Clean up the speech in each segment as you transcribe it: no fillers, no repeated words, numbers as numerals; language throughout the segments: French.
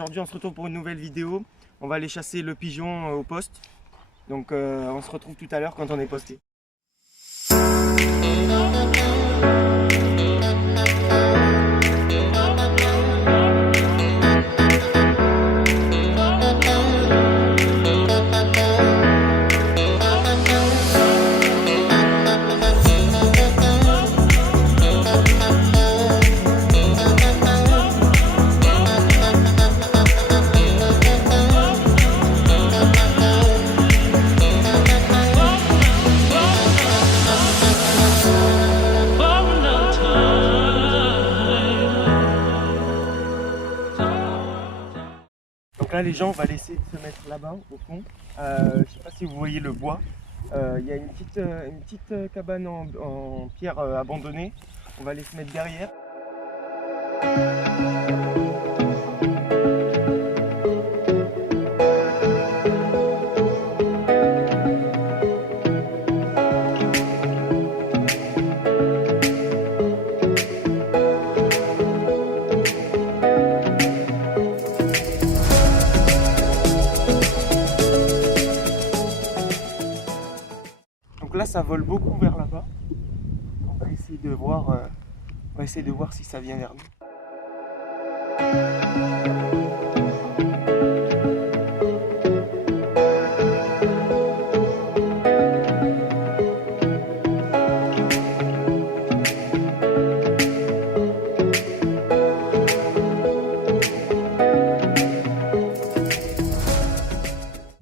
aujourd'hui on se retrouve pour une nouvelle vidéo. On va aller chasser le pigeon au poste. Donc on se retrouve tout à l'heure quand on est posté. Donc là les gens, on va laisser se mettre là-bas au fond. Je ne sais pas si vous voyez le bois. Il y a une petite cabane en pierre abandonnée. On va aller se mettre derrière. Donc là ça vole beaucoup vers là-bas. On va essayer de voir si ça vient vers nous.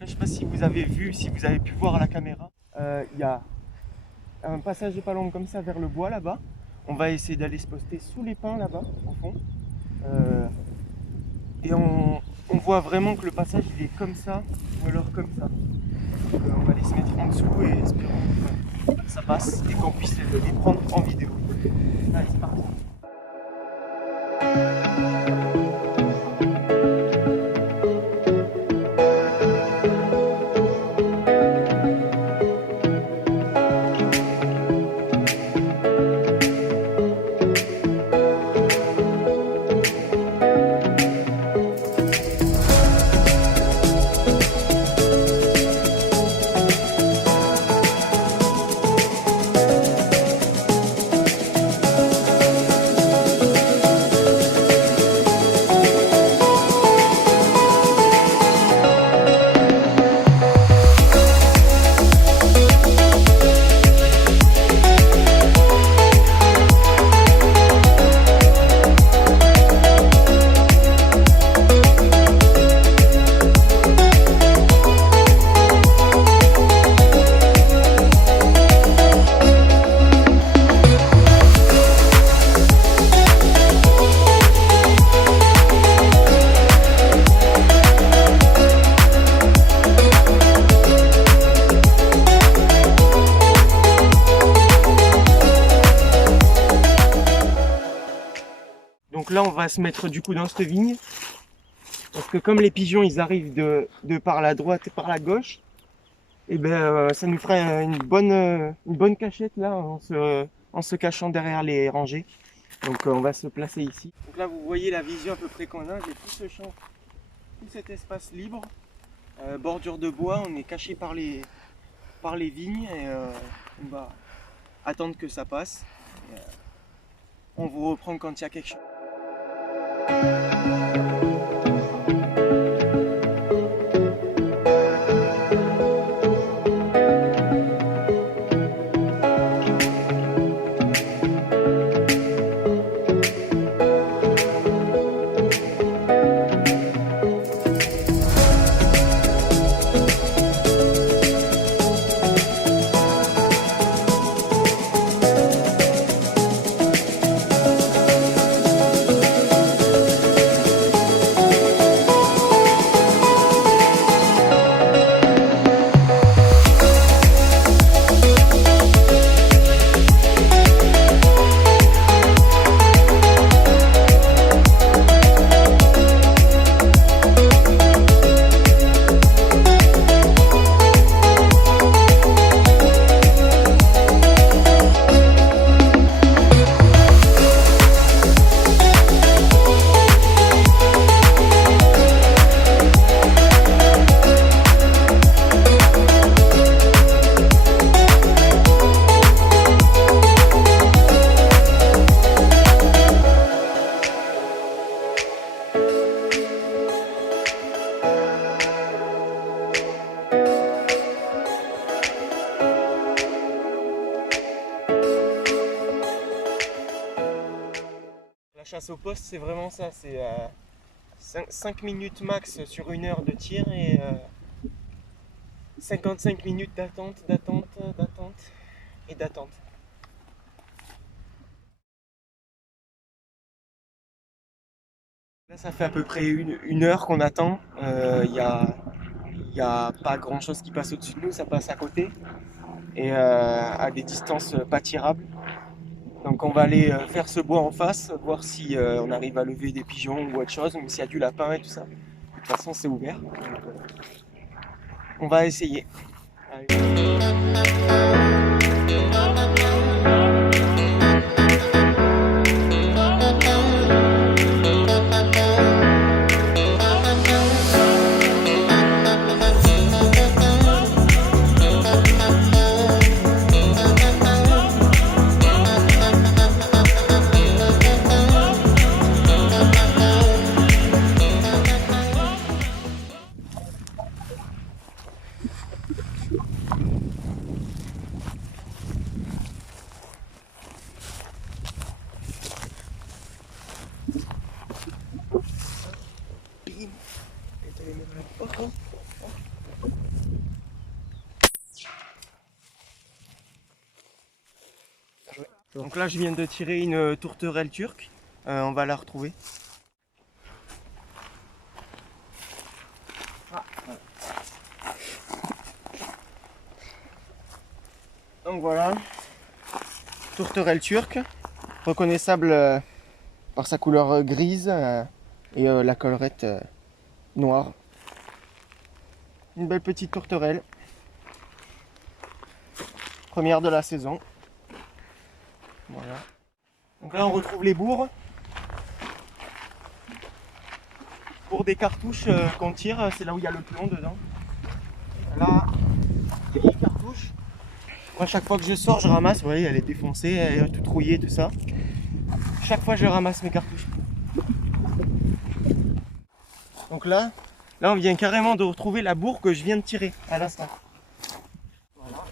Je sais pas si vous avez vu, si vous avez pu voir à la caméra, il y a un passage de palombe comme ça vers le bois là-bas. On va essayer d'aller se poster sous les pins là-bas au fond. Et on voit vraiment que le passage il est comme ça, ou alors comme ça. Donc, on va aller se mettre en dessous et espérons que ça passe et qu'on puisse les prendre en vidéo. Allez, c'est parti. Donc là on va se mettre du coup dans cette vigne, parce que comme les pigeons ils arrivent de par la droite et par la gauche, et ça nous ferait une bonne cachette là en se cachant derrière les rangées. Donc on va se placer ici. Donc là vous voyez la vision à peu près qu'on a, j'ai tout ce champ, tout cet espace libre, bordure de bois, on est caché par les vignes et on va attendre que ça passe. Et, on vous reprend quand il y a quelque chose. La chasse au poste, c'est vraiment ça, c'est 5 minutes max sur 1 heure de tir et 55 minutes d'attente et d'attente. Là, ça fait à peu près une heure qu'on attend. Y a pas grand chose qui passe au-dessus de nous, ça passe à côté et à des distances pas tirables. Donc on va aller faire ce bois en face, voir si on arrive à lever des pigeons ou autre chose, ou s'il y a du lapin et tout ça. De toute façon, c'est ouvert. Donc, on va essayer. Allez. Donc là, je viens de tirer une tourterelle turque. On va la retrouver. Donc voilà, tourterelle turque, reconnaissable par sa couleur grise et la collerette noire. Une belle petite tourterelle. Première de la saison. Voilà. Donc là on retrouve les bourres. Pour des cartouches qu'on tire, c'est là où il y a le plomb dedans. Là, il y a une cartouche. Moi, chaque fois que je sors, je ramasse. Vous voyez, elle est défoncée, elle est toute rouillée, tout ça. Chaque fois, je ramasse mes cartouches. Donc là, on vient carrément de retrouver la bourre que je viens de tirer à l'instant. Voilà.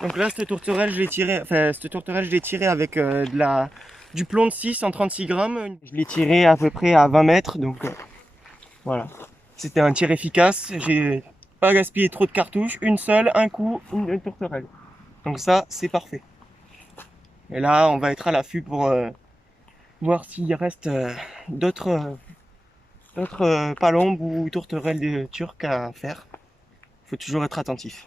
Donc là, cette tourterelle, je l'ai tirée avec du plomb de 6 en 36 grammes. Je l'ai tiré à peu près à 20 mètres, donc voilà. C'était un tir efficace, j'ai pas gaspillé trop de cartouches, une seule, un coup, une tourterelle. Donc ça, c'est parfait. Et là, on va être à l'affût pour voir s'il reste d'autres palombes ou tourterelles turques à faire. Il faut toujours être attentif.